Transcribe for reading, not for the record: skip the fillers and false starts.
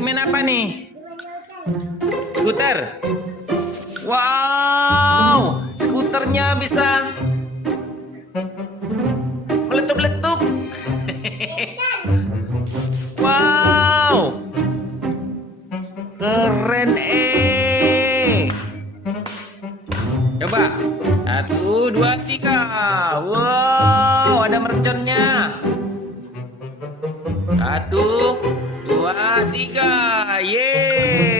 Lagi main apa nih? Skuter. Wow, skuternya bisa meletup-letup. Wow, keren Coba, 1, 2, 3. Wow, ada merconnya. 1, 2, 3. Yeay.